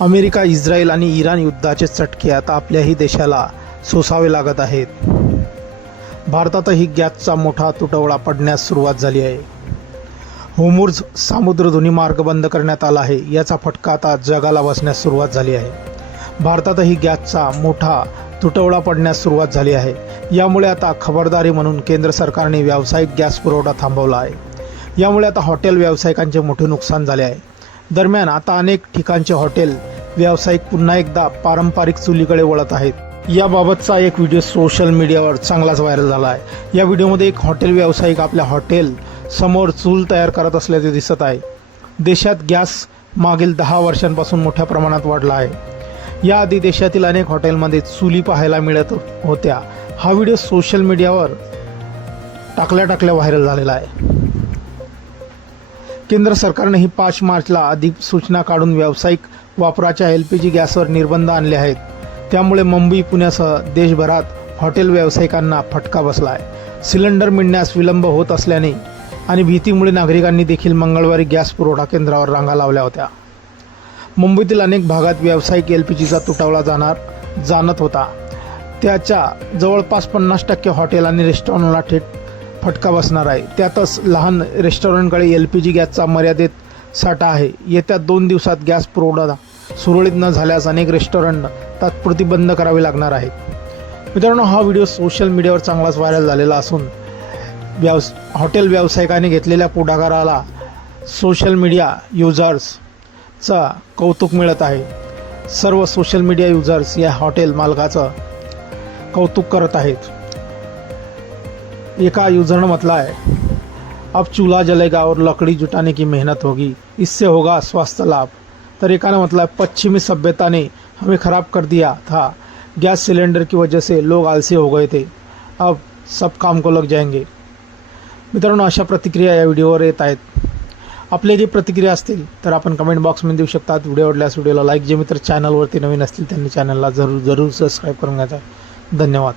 America, Israel आणि Iran युद्धाचे चटके आता आपल्याही देशाला सोसावे लागत आहेत. भारतातही गॅसचा मोठा तुटवडा पडण्यास सुरुवात झाली आहे. होर्मुझ सामुद्रधुनी मार्ग बंद करण्यात आला आहे. याचा फटका आता जगाला बसण्यास सुरुवात झाली आहे. भारतातही गॅसचा मोठा तुटवडा पडण्यास सुरुवात झाली आहे. यामुळे आता खबरदारी म्हणून केंद्र सरकारने व्यावसायिक गॅस पुरवठा थांबवला आहे. यामुळे आता हॉटेल व्यावसायिकांचे मोठे नुकसान झाले आहे. दरम्यान आता अनेक ठिकाणचे हॉटेल व्यावसायिक पुन्हा एकदा पारंपरिक चुलीकडे वळत आहेत. याबाबतचा एक व्हिडिओ सोशल मीडियावर चांगलाच व्हायरल झाला आहे. या व्हिडिओमध्ये एक हॉटेल व्यावसायिक आपल्या हॉटेल समोर चूल तयार करत असल्याचे दिसत आहे. देशात गॅस मागील 10 वर्षांपासून मोठ्या प्रमाणात वाढला आहे. याआधी देशातील अनेक हॉटेलमध्ये चुली पाहायला मिळत होत्या. हा व्हिडिओ सोशल मीडियावर टाकल्या व्हायरल झालेला आहे. केंद्र सरकारनेही 5 मार्चला अधिसूचना काढून व्यावसायिक वापराच्या LPG गॅसवर निर्बंध आणले आहेत. त्यामुळे मुंबई, पुण्यासह देशभरात हॉटेल व्यावसायिकांना फटका बसला आहे. सिलेंडर मिळण्यास विलंब होत असल्याने आणि भीतीमुळे नागरिकांनी देखील मंगळवारी गॅस पुरवठा केंद्रावर रांगा लावल्या होत्या. मुंबईतील अनेक भागात व्यावसायिक LPGचा तुटवडा जाणत होता. त्याच्या जवळपास 50% हॉटेल आणि रेस्टॉरंटला थेट फटका बसणार आहे. त्यातच लहान रेस्टॉरंटकडे LPG गॅसचा मर्यादित साठा आहे. येत्या 2 दिवसात गॅस पुरवठा सुरळीत न झाल्यास अनेक रेस्टॉरंट तात्पुरती बंद करावी लागणार आहेत. मित्रांनो, हा व्हिडिओ सोशल मीडियावर चांगलाच व्हायरल झालेला असून हॉटेल व्यावसायिकांनी घेतलेल्या पुढाकाराला सोशल मीडिया युजर्सचा कौतुक मिळत आहे. सर्व सोशल मीडिया युजर्स या हॉटेल मालकाचं कौतुक करत आहेत. एका युजरनं म्हटलं आहे, अब चूल्हा जलेगा और लकड़ी जुटाने की मेहनत होगी, इससे होगा स्वास्थ्य लाभ. तर एकाने म्हटलं आहे, पश्चिमी सभ्यता ने हमें ख़राब कर दिया था. गैस सिलेंडर की वजह से लोग आलसी हो गए थे, अब सब काम को लग जाएंगे. मित्रांनो, अशा प्रतिक्रिया या व्हिडिओवर येत आहेत. आपल्या जी प्रतिक्रिया असतील तर आपण कमेंट बॉक्समध्ये देऊ शकतात. व्हिडिओ आवडल्यास व्हिडिओला लाईक, जे मित्र चॅनलवरती नवीन असतील त्यांनी चॅनलला जरूर सबस्क्राईब करून घ्यायचा. धन्यवाद.